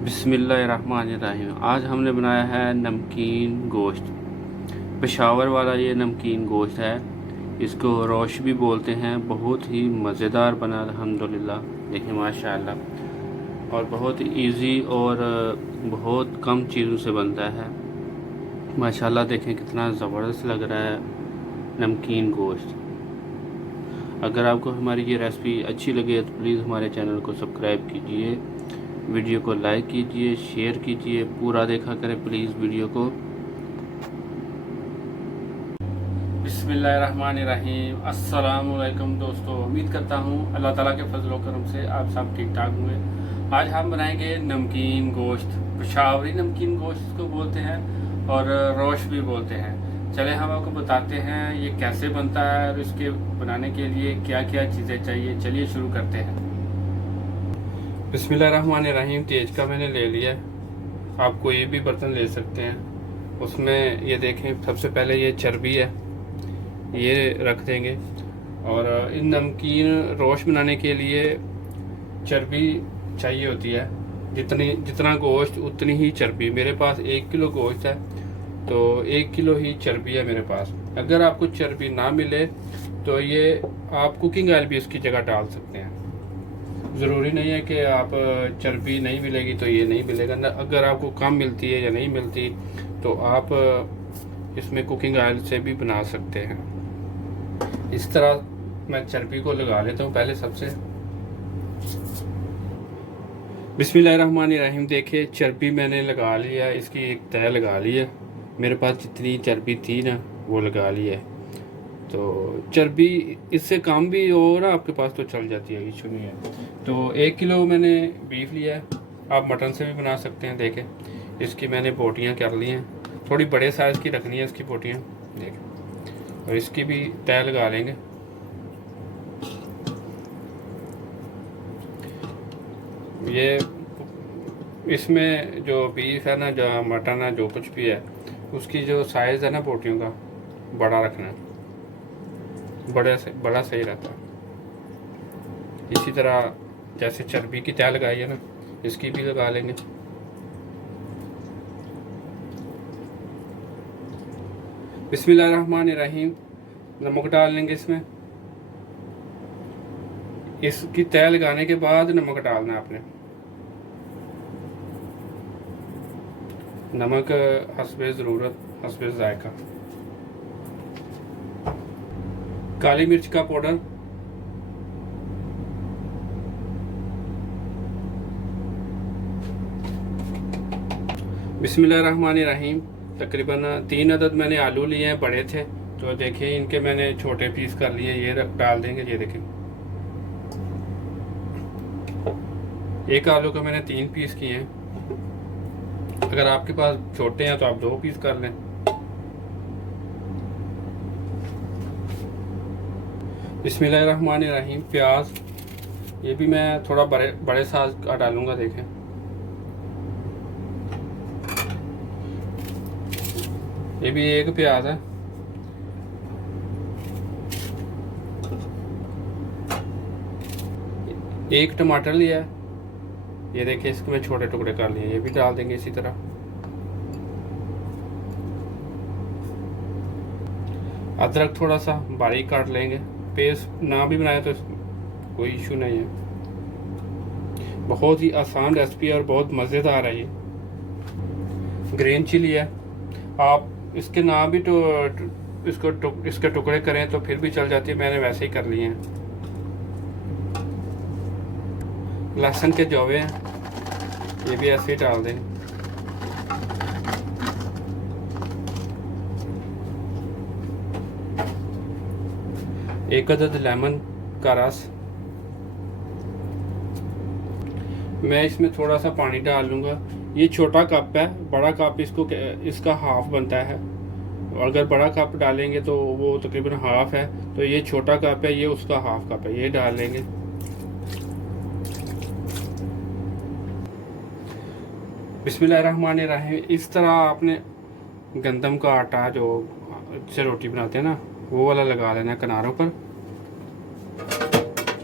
बिस्मिल्लाहिर्रहमानिर्रहीम। आज हमने बनाया है नमकीन गोश्त। पेशावर वाला ये नमकीन गोश्त है। इसको रोश भी बोलते हैं। बहुत ही मज़ेदार बना अल्हम्दुलिल्लाह। देखिए माशाअल्लाह। और बहुत इजी और बहुत कम चीज़ों से बनता है माशाअल्लाह। देखें कितना ज़बरदस्त लग रहा है नमकीन गोश्त। अगर आपको हमारी ये रेसिपी अच्छी लगे तो प्लीज़ हमारे चैनल को सब्सक्राइब कीजिए, वीडियो को लाइक कीजिए, शेयर कीजिए, पूरा देखा करें प्लीज़ वीडियो को। बिस्मिल्लाहिर्रहमानिर्रहीम। अस्सलाम वालेकुम दोस्तों। उम्मीद करता हूँ अल्लाह ताला के फजल व करम से आप सब ठीक ठाक हुए। आज हम बनाएंगे नमकीन गोश्त। पेशावरी नमकीन गोश्त को बोलते हैं और रोश भी बोलते हैं। चले हम आपको बताते हैं ये कैसे बनता है और इसके बनाने के लिए क्या क्या चीज़ें चाहिए। चलिए शुरू करते हैं। बिस्मिल्लाहिर्रहमानिर्रहीम। तेज का मैंने ले लिया। आप कोई भी बर्तन ले सकते हैं। उसमें ये देखें, सबसे पहले ये चर्बी है, ये रख देंगे। और इन नमकीन रोश बनाने के लिए चर्बी चाहिए होती है। जितना गोश्त उतनी ही चर्बी। मेरे पास 1 किलो गोश्त है तो 1 किलो ही चर्बी है मेरे पास। अगर आपको चर्बी ना मिले तो ये आप कुकिंग ऑयल भी इसकी जगह डाल सकते हैं। ज़रूरी नहीं है कि आप चर्बी नहीं मिलेगी तो ये नहीं मिलेगा ना। अगर आपको कम मिलती है या नहीं मिलती तो आप इसमें कुकिंग ऑयल से भी बना सकते हैं। इस तरह मैं चर्बी को लगा लेता हूँ पहले सबसे। बिस्मिल्लाहिर्रहमानिर्रहीम। देखिए चर्बी मैंने लगा लिया, इसकी एक तय लगा ली है। मेरे पास जितनी चर्बी थी ना वो लगा ली है। तो चर्बी इससे कम भी हो ना आपके पास तो चल जाती है, इशू नहीं है। तो 1 किलो मैंने बीफ लिया है। आप मटन से भी बना सकते हैं। देखें इसकी मैंने बोटियाँ कर ली हैं। थोड़ी बड़े साइज़ की रखनी है इसकी बोटियाँ। देखें और इसकी भी तय लगा लेंगे। ये इसमें जो बीफ है ना, जो मटन है, जो कुछ भी है, उसकी जो साइज़ है ना बोटियों का बड़ा रखना है। बड़ा सही रहता है। इसी तरह जैसे चर्बी की तय लगाई है ना, इसकी भी लगा लेंगे। बिस्मिल्लाहिर्रहमानिर्रहीम। नमक डाल लेंगे इसमें। इसकी तय लगाने के बाद नमक डालना है आपने। नमक हस्बे ज़रूरत, हस्बे जायका। काली मिर्च का पाउडर, बिस्मिल्लाहिर्रहमानिर्रहीम। तकरीबन 3 अदद मैंने आलू लिए हैं, बड़े थे तो देखिए इनके मैंने छोटे पीस कर लिए। ये डाल देंगे। ये देखें एक आलू का मैंने 3 पीस किए हैं। अगर आपके पास छोटे हैं तो आप 2 पीस कर लें। बिस्मिल्लाहिर्रहमानिर्रहीम। प्याज, ये भी मैं थोड़ा बड़े बड़े साइज का डालूंगा। देखें ये भी एक प्याज है। एक टमाटर लिया है। ये देखिए इसको मैं छोटे टुकड़े कर लिए। ये भी डाल देंगे इसी तरह। अदरक थोड़ा सा बारीक काट लेंगे। पेस्ट ना भी बनाए तो कोई इशू नहीं है। बहुत ही आसान रेसिपी है और बहुत मज़ेदार है ये। ग्रीन चिली है। आप इसके ना भी तो इसके टुकड़े करें तो फिर भी चल जाती है। मैंने वैसे ही कर लिए हैं। लहसुन के जौवे हैं, ये भी ऐसे ही डाल दें। एक अदद लेमन का रस। मैं इसमें थोड़ा सा पानी डाल लूँगा। ये छोटा कप है, बड़ा कप इसका हाफ बनता है। अगर बड़ा कप डालेंगे तो वो तकरीबन हाफ है, तो ये छोटा कप है, ये उसका हाफ कप है। ये डाल लेंगे। बिस्मिल्लाहिर्रहमानिर्रहीम। इस तरह आपने गंदम का आटा जो से रोटी बनाते हैं ना, वो वाला लगा लेना है किनारों पर।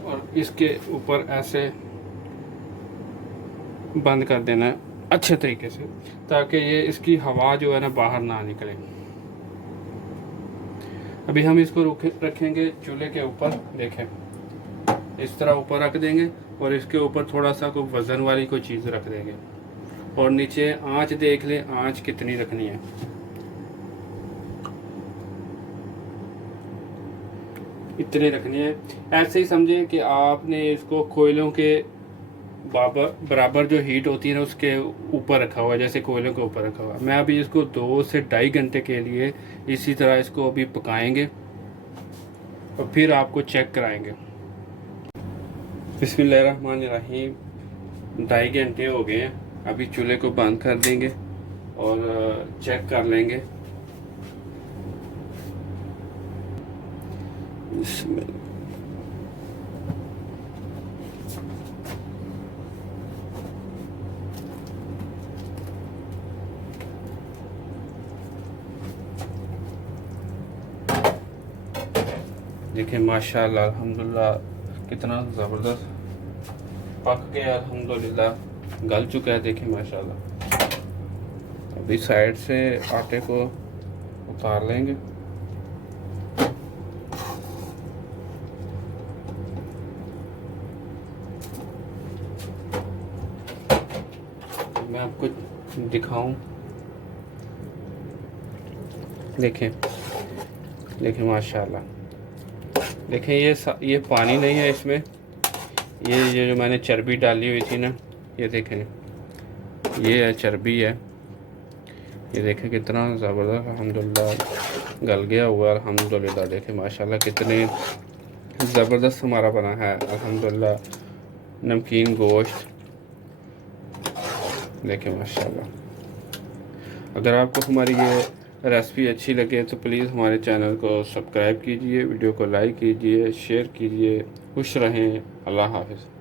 और इसके ऊपर ऐसे बंद कर देना है अच्छे तरीके से, ताकि ये इसकी हवा जो है ना बाहर ना निकले। अभी हम इसको रखेंगे चूल्हे के ऊपर। देखें, इस तरह ऊपर रख देंगे और इसके ऊपर थोड़ा सा कोई वज़न वाली कोई चीज़ रख देंगे, और नीचे आंच देख लें आंच कितनी रखनी है। इतनी रखनी है। ऐसे ही समझे कि आपने इसको कोयलों के बराबर जो हीट होती है ना उसके ऊपर रखा हुआ है, जैसे कोयलों के ऊपर रखा हुआ है। मैं अभी इसको 2 से 2.5 घंटे के लिए इसी तरह इसको अभी पकाएंगे और फिर आपको चेक कराएंगे। बिस्मिल्लाहिर्रहमानिर्रहीम, 2.5 घंटे हो गए हैं। अभी चूल्हे को बंद कर देंगे और चेक कर लेंगे। देखिए माशाल्लाह अल्हम्दुलिल्लाह कितना ज़बरदस्त पक गया, अल्हम्दुलिल्लाह गल चुका है। देखिए माशाल्लाह। अभी साइड से आटे को उतार लेंगे। मैं आपको दिखाऊं। देखें देखें माशाल्लाह। देखें ये पानी नहीं है इसमें, ये जो मैंने चर्बी डाली हुई थी ना, ये देखें ये है चर्बी है। ये देखें कितना ज़बरदस्त अल्हम्दुलिल्लाह गल गया हुआ अल्हम्दुलिल्लाह। देखें माशाल्लाह कितने ज़बरदस्त हमारा बना है अल्हम्दुलिल्लाह नमकीन गोश्त। देखें माशाल्लाह। अगर आपको हमारी ये रेसिपी अच्छी लगे तो प्लीज़ हमारे चैनल को सब्सक्राइब कीजिए, वीडियो को लाइक कीजिए, शेयर कीजिए। खुश रहें। अल्लाह हाफ़िज़।